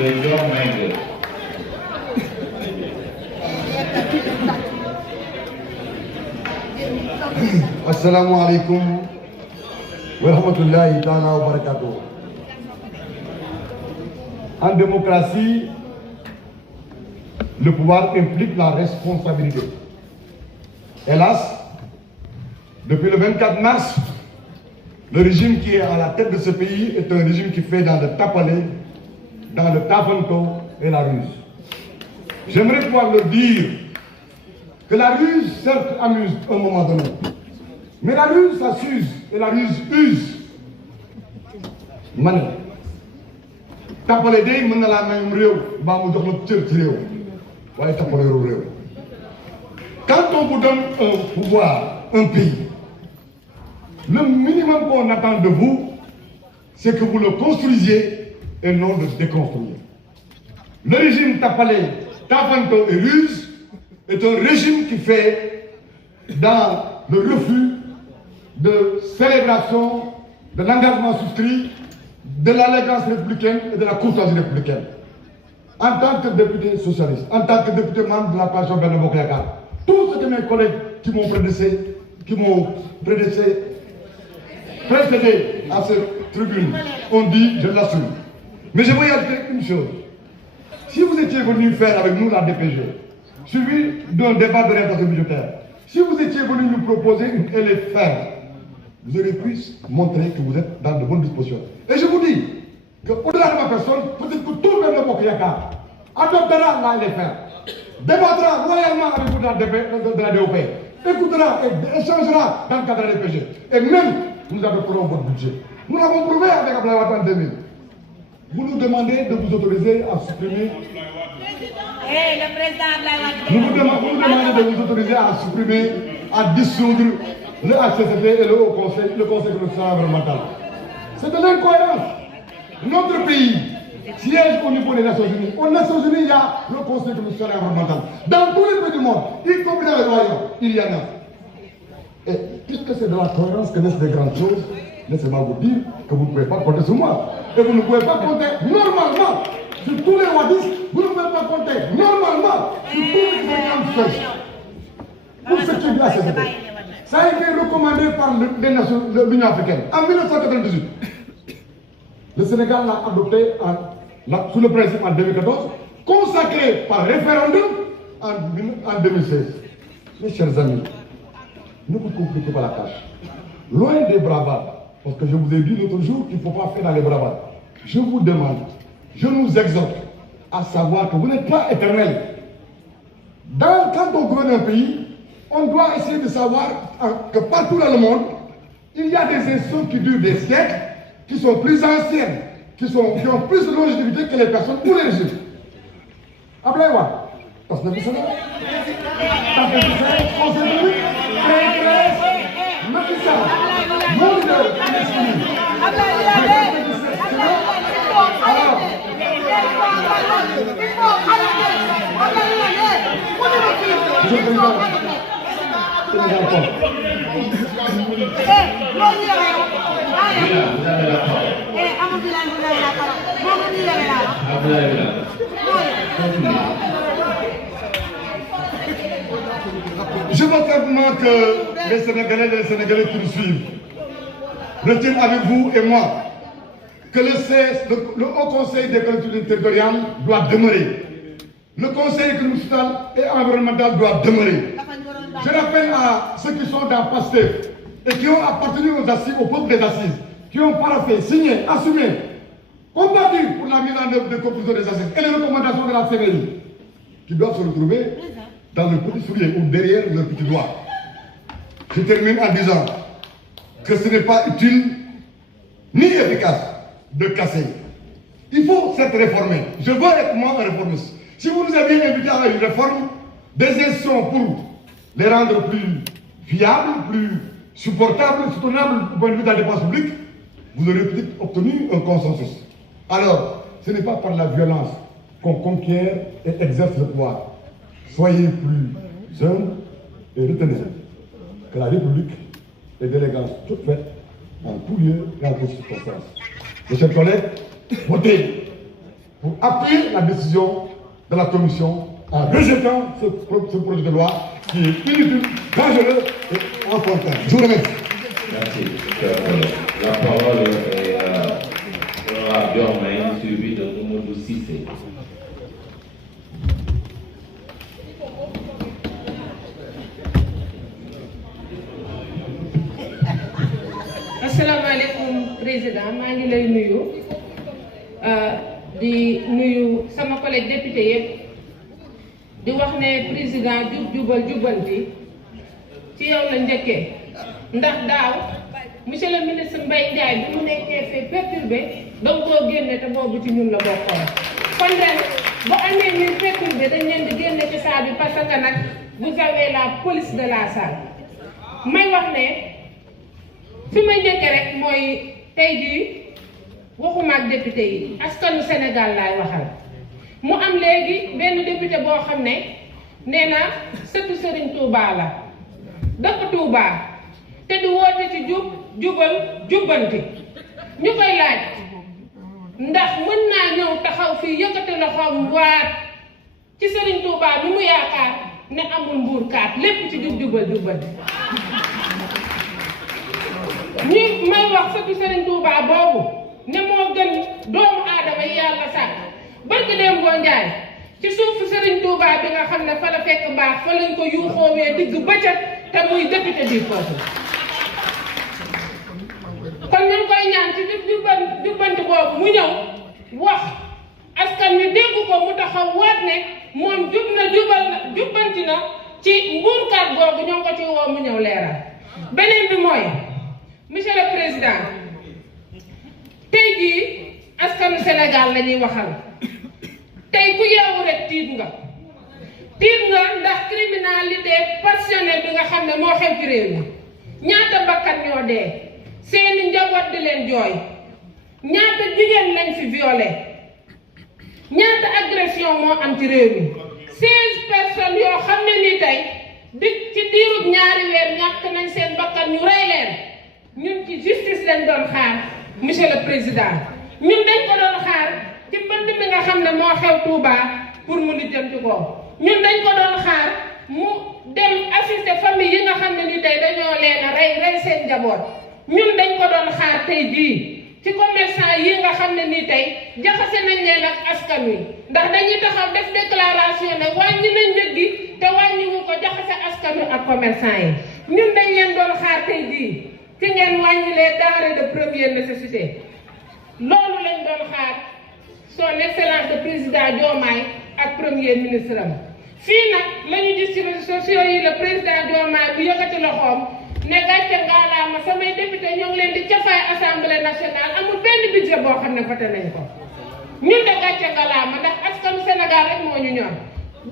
Dormingue. Assalamu alaikum wa rahmatullahi ta'ala wa barakatuh. En démocratie, le pouvoir implique la responsabilité. Hélas, depuis le 24 mars, le régime qui est à la tête de ce pays est un régime qui fait dans le tapalé, dans le tafanto et la ruse. J'aimerais pouvoir leur dire que la ruse, certes, amuse à un moment donné. Mais la ruse, ça s'use et la ruse use. Mané. Tapalé day mën na laa mayum réew mbaa mu jox la cër ci réew waaye tapaleeru réew. Quand on vous donne un pouvoir, un pays, le minimum qu'on attend de vous, c'est que vous le construisiez et non de le déconstruire. Le régime tapalé, tafanto et ruse est un régime qui fait dans le refus de célébration de l'engagement souscrit, de l'allégance républicaine et de la courtoisie républicaine. En tant que député socialiste, en tant que député membre de la coalition Benno Bokk Yaakaar, tout ce que mes collègues qui m'ont précédé à cette tribune ont dit, je l'assume. Mais je veux y ajouter une chose. Si vous étiez venu faire avec nous la DPG, suivi d'un débat de réorientation budgétaire, si vous étiez venu nous proposer une LFR, vous auriez pu montrer que vous êtes dans de bonnes dispositions. Et je vous dis qu'au-delà de ma personne, peut-être que tout le Benno Bokk Yaakaar adoptera la LFR, débattra royalement avec vous de la DOP, écoutera et échangera dans le cadre de la DPG. Et même, nous adopterons votre budget. Nous l'avons prouvé avec Abdoulaye Wade en 2000. Vous nous demandez de vous autoriser à supprimer. Le président Nous vous demandez de vous autoriser à supprimer, à dissoudre le HCCT et le Conseil constitutionnel environnemental. C'est de l'incohérence. Notre pays siège au niveau des Nations Unies. Aux Nations Unies, il y a le Conseil constitutionnel environnemental. Dans tous les pays du monde, y compris dans les royaumes, il y en a. Et puisque c'est de la cohérence que naissent des grandes choses, laissez-moi vous dire que vous ne pouvez pas compter sur moi. Et vous ne pouvez pas compter normalement sur tous les wadistes. Vous ne pouvez pas compter normalement sur tous les grandes choses. Pour ce qui est de la CCT. Ça a été recommandé par l'Union africaine en 1998. Le Sénégal l'a adopté sous le principe en 2014, consacré par référendum en 2016. Mes chers amis, ne vous compliquez pas la tâche. Loin des bravades, parce que je vous ai dit l'autre jour qu'il ne faut pas faire dans les bravades. Je vous demande, je nous exhorte à savoir que vous n'êtes pas éternel. Quand on gouverne un pays, on doit essayer de savoir que partout dans le monde, il y a des institutions qui durent des siècles, qui sont plus anciennes, qui ont plus de longévité que les personnes ou les régimes. Abdoulaye Wade, parce que vous savez, Macky Sall, mon leader, je veux simplement que les Sénégalais et les Sénégalais qui nous suivent retiennent avec vous et moi que le Haut Conseil des collectivités territoriales doit demeurer. Le Conseil économique, social et environnemental doit demeurer. Je rappelle à ceux qui sont dans PASTEF et qui ont appartenu aux assises, au peuple des assises, qui ont paraphé, signé, assumé, combattu pour la mise en œuvre des conclusions des assises et les recommandations de la CNI, qui doivent se retrouver dans le petit soulier ou derrière leur petit doigt. Je termine en disant que ce n'est pas utile ni efficace de casser. Il faut s'être réformé. Je veux être moi un réformiste. Si vous nous aviez invité à une réforme des institutions pour les rendre plus viables, plus supportables, soutenables du point de vue de la dépense publique, vous auriez peut-être obtenu un consensus. Alors, ce n'est pas par la violence qu'on conquiert et exerce le pouvoir. Soyez plus humbles et retenez que la République est d'élégance toute faite en tout lieu et en toutes circonstances. Mes chers collègues, votez pour appuyer la décision de la commission en rejetant ce projet de loi qui est inutile, dangereux et enfantin. Je vous remercie. Merci. La parole est à Diomaye, suivi de Mamadou Cissé. Asalaamaaleykum président maa ngi lay nuyu di nuyu sama collègue député yëpp di wax ne président jubal jubanti ci yow la njëkkee ndax daaw monsieur le ministre Mbaye Ndiaye bi mu nekkee fait perturbé danga koo génne te boobu ci ñun la bokkoon kon ren bu amee ñuy perturbé dañ leen di génne ci salle bi parce que nag vous avez la police de la salle may wax ne fi ma njëkkee rek mooy tey jii waxuma ak député yi askanu Sénégal laay waxal mu am léegi benn député boo xam ne nee na sëtu Serigne Touba la dëkk Touba te di woote ci jubal jubbanti ñu koy laaj ndax mën naa ñëw taxaw fii yëkkati loxoom waat ci Serigne Touba bi mu yaakaar ne amul mbuurkaat lépp ci jubal jubbanti ñi may wax sëtu Serigne Touba boobu ne moo gën doomu aadama yi yàlla sàkk barki dem boo njaay ci suufu Serigne Touba bi nga xam ne fa la fekk mbaax fa lañ ko yuuxoowee digg bëccëg te muy député bi foofu kon ñu ngi koy ñaan ci jubbanti boobu mu ñëw wax askan wi dégg ko mu taxaw waat ne moom jubbanti na ci mbuurkat googu ñoo ngi ko ci woo mu ñëw leeral beneen bi mooy monsieur le président tey jii askanu Sénégal la ñuy waxal tey ku yeewu rek tiit nga ndax criminalité passionnelle bi nga xam ne moo xew ci réew mi ñaata bakkan ñoo dee seeni njaboot di leen jooy ñaata jigéen lañ fi violé ñaata agression moo am ci réew mi 16 personnes yoo xam ne ni tey ci diirub ñaari weer ñàkk nañ seen bakkan ñu rey leen ñun ci justice lañ doon xaar monsieur le président ñun dañ ko doon xaar ci mbënd mi nga xam ne moo xew Touba pour mu lijjanti ko ñun dañ ko doon xaar mu dem assister famille yi nga xam ne ni tey dañoo leen a rey seen njaboot ñun dañ ko doon xaar tey jii ci commerçant yi nga xam ne ni tey jaxase nañ leen ak askan wi ndax dañuy taxaw def déclaration ne wàññi nañ njëg gi te wàññiwu ko jaxase askan wi ak commerçant yi ñun dañ leen doon xaar tey jii ci ngeen wàññi les denrées de première nécessité loolu lañ doon xaar son excellence de président Diomaye ak premier ministre am fii nag la ñu gis ci réseaux sociaux yi le président Diomaye bu yëkkati loxoom ne gàcce ngaalaama samay député ñoo ngi leen di cafaay assemblée nationale amul benn budget boo xam ne voté nañ ko ñun de gàcce ngaalaama ndax askanu Sénégal rek moo ñu ñor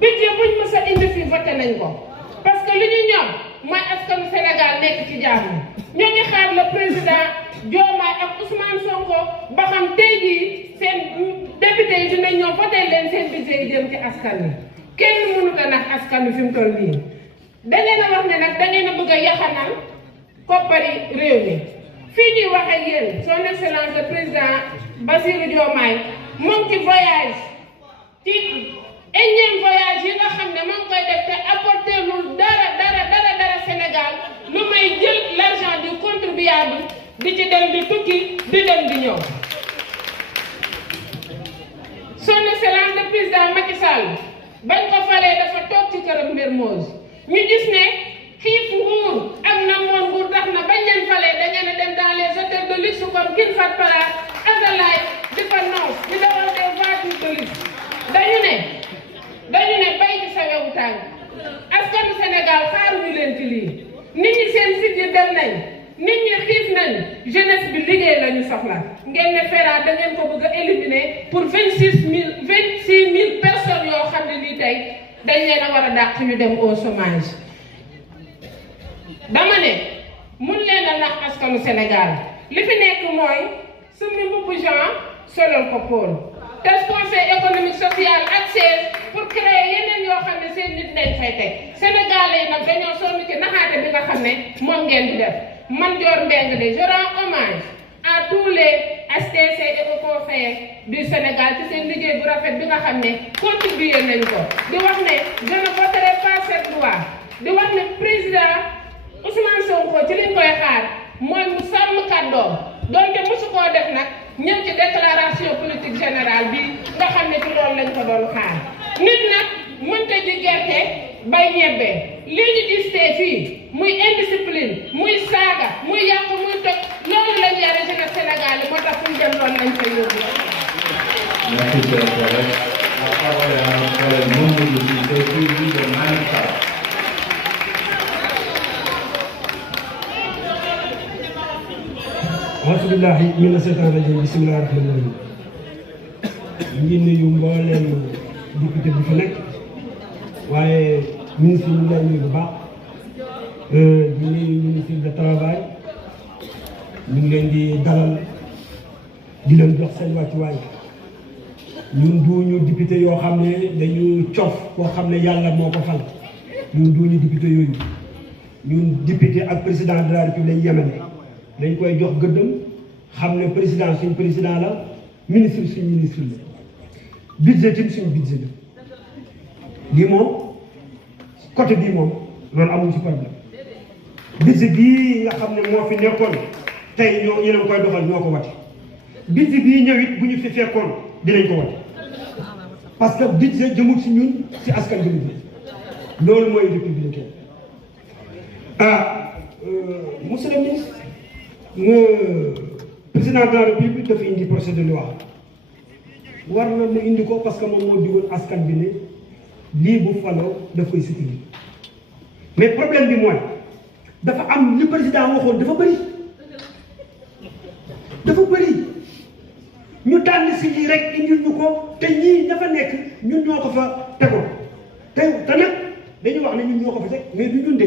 budget buñ mës a indi fii voté nañ ko parce que li ñu ñor mooy askanu Sénégal nekk ci jàmm ñoo ngi xaar le président Diomaye ak Ousmane Sonko ba xam tey jii seen député yi dinañ ñëw voté leen seen budget yi jëm ci askan wi kenn mënut a nax askan wi fi mu toll nii da ngeen a wax ne nag da ngeen a bëgg a yaxanal koppari réew mi fii ñuy wax ak yéen son excellence le président Bassirou Diomaye moom ci voyage ci énième voyage yi nga xam ne moom koy def te apporté lul dara Sénégal lu may jël l'argent du contribuable di ci dem di tukki di dem di ñëw son excellence le président Macky Sall bañ ko falee dafa toog ci këram Mermoz ñu gis ne xiif nguur ak namoon nguur tax na bañ leen falee da ngeen a dem dans les hôtels de luxe comme King Fahd Palace Azalaï di fa noos di dawal des voitures de luxe dañu ne bay ci sa wewu tàng askanu Sénégal xaaruñu leen ci lii nit ñi seen sit yi dem nañ nit ñi xiif nañ jeunesse bi liggéey la ñu soxla ngeen ne FERA da ngeen ko bëgg a éliminer pour 26 000 personnes yoo xam ne nii tey dañ leen a war a dàq ñu dem au chômage dama ne mun leen a nax askanu Sénégal li fi nekk mooy summi mbubbu Jean solol ko Paul te conseil économique social accès pour créer yeneen yoo xam ne seen nit lañ fay teg Sénégalais nag dañoo sonn ci naxaate bi nga xam ne moom ngeen di def man Dior Mbengue de je rends hommage à tous les STC et Européens du Sénégal ci seen liggéey bu rafet bi nga xam ne contribuer nañ ko di wax ne je ne voterai pas cette loi di wax ne président Ousmane Sonko ci liñ koy xaar mooy mu sàmm kàddoom donte mosu koo def nag ñëw ci déclaration politique générale bi nga xam ne ci loolu lañ ko doon xaar nit nag mënta ji gerte bay ñebbe lii ñu gis tey fii muy indiscipline muy saaga muy yàq muy toj loolu lañ yare jeunesse Sénégal yi moo tax fu ñu dem loolu lañ koy yóbbu. Merci, chers collègues. La parole est à notre collègue Mamadou Cissé, suivi de Maïka. Alhamdulilah mina seytaan rajim bisimilah rahmaani rahim ñu ngi nuyu mbooleem député bi fi nekk waaye ministre yi ñu lay nuyu bu baax di nuyu ministre de travail ñu ngi leen di dalal di leen jox seen wàccuwaay ñun duñu député yoo xam ne dañu cof koo xam ne yàlla moo ko fal ñun duñu député yooyu ñun député ak président de la république lañ yemale dañ koy jox gëddëm xam ne président suñ président la ministre suñ ministre la budget tim suñ budget la lii moom côté bii moom loolu amul ci problème budget bii nga xam ne moo fi nekkoon tey ñoo ñeneen koy doxal ñoo ko wate budget bii ñëw it bu ñu fi fekkoon dinañ ko wate parce que budget jëmul si ñun si askan bi loolu mooy républicain monsieur le ministre président de la république dafa indi projet de loi war na mu indi ko parce que moom moo digoon askan bi ne lii bu faloo daf koy supprimer mais problème bi mooy dafa am li président waxoon dafa bëri ñu tànn si lii rek indil ñu ko te ñii dafa nekk ñun ñoo ko fa tegoon te nag dañu wax ne ñun ñoo ko fa teg mais du ñun de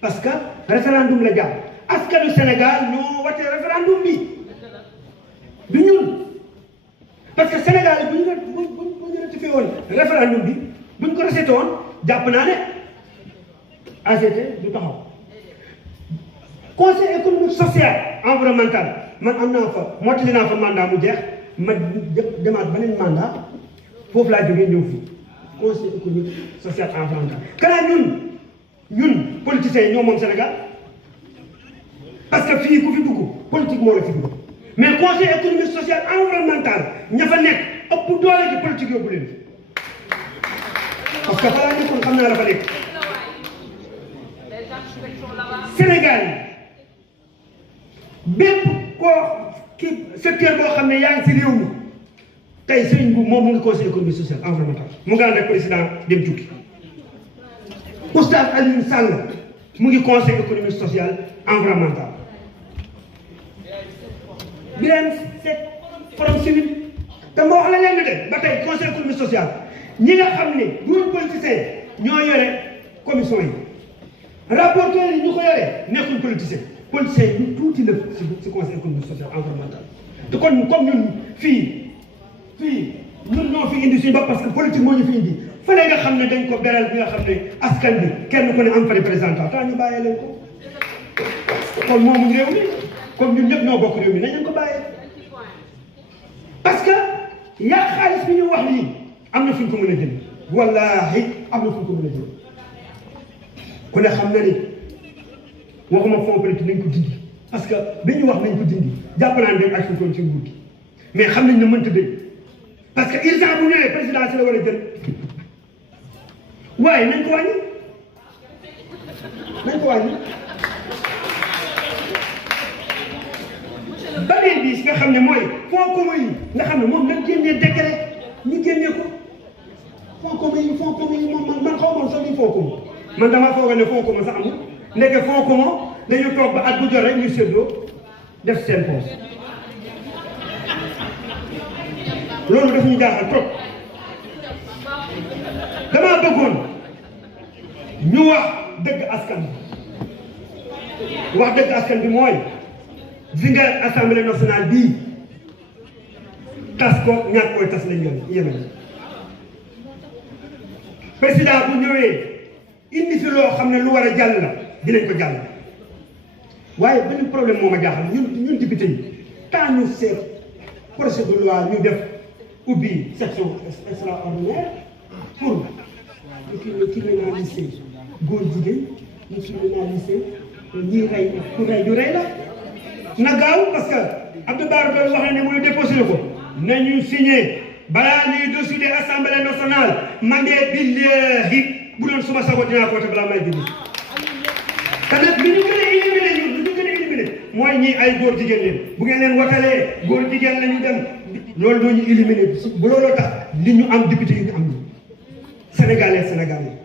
parce que référendum la jàpp askanu Sénégal ñoo wate référendum bi du ñun parce que Sénégal bu ñu ratifié woon référendum bi bu ñu ko rejeté woon jàpp naa ne ACT du taxaw conseil économique social environnemental man am naa fa mottali naa fa mandat mu jeex ma demaat beneen mandat foofu laa jógee ñëw fii conseil économique social environnemental kanaa ñun politiciens yi ñoo moom Sénégal parce que fii ku fi dugg politique moo la fi dugg mais conseil économique social environnemental ña fa nekk ëpp doole ci politique yóbbu leen parce que balaa nekkoon xam naa la fa nekk Sénégal bépp koo ki secteur boo xam ne yaa ngi si réew mi tey sëriñ bu moom mu ngi conseil économique social environnemental mu ngi ànd ak président dem tukki Oustaz Alioune Sall mu ngi conseil économique social environnemental bi leen seet forum civil te ma wax la leen de ba tey conseil économique social ñi nga xam ne duñ politicien ñoo yore commission yi rapporteur yi ñu ko yore nekkul politicien politicien ñu tuuti la si conseil économique social environnemental te kon comme ñun fii ñun ñoo fi indi suñu bopp parce que politique moo ñu fi indi fële nga xam ne dañ ko beral bi nga xam ne askan bi kenn ku ne am fa représentant taa ñu bàyyee leen ko kon moomu réew mi comme ñun ñëpp ñoo bokk réew mi nañ leen ko bàyyee parce que yaa xaalis bi ñu wax lii am na fu ñu ko mën a jël wallaahi am na fu ñu ko mën a jël ku ne xam na ni waxuma fond politique nañ ko dindi parce que dañuy wax nañ ko dindi jàpp naa ne dañ ak suñu ci nguur gi mais xam nañ ne mënta dégg parce que urgent bu ñëwee président si la war a jël waaye nañ ko wàññi beneen bi nga xam ne mooy fonds commun yi nga xam ne moom lañ génnee décret ñu génnee ko fonds commun yi moom man xaw ma sax ni fonds commun man damaa foog ne fonds commun sax amul ndeke fonds commun dañu toog ba at bu jot rek ñu séddoo def seen poche loolu daf ñu jaaxal trop damaa bëggoon ñu wax dëgg askan bi wax dëgg askan bi mooy gis nga assemblée nationale bii tas ko ñàkk koy tas lañ yemale président bu ñëwee indi fi loo xam ne lu war a jàll la dinañ ko jàll waaye benn problème moo ma jaaxal ñun député yi temps ñu seet projet de loi ñu def ubbi section extraordinaire pour ñu criminaliser góor jigéen ñu criminaliser ñi rey ku rey ñu rey la na gaaw parce que Abdou Bara Dolly wax na ne muy déposé ko nañu signé balaa ñuy dossier de assemblée nationale man de billahi bu doon suba sago dinaa ko te balaa may dindi te nag li ñu gën a éliminé ñun li ñu gën a éliminé mooy ñii ay góor jigéen leen bu ngeen leen watalee góor jigéen lañu dem loolu moo ñu éliminé bu looloo tax li ñu am député yi ñu am sénégalais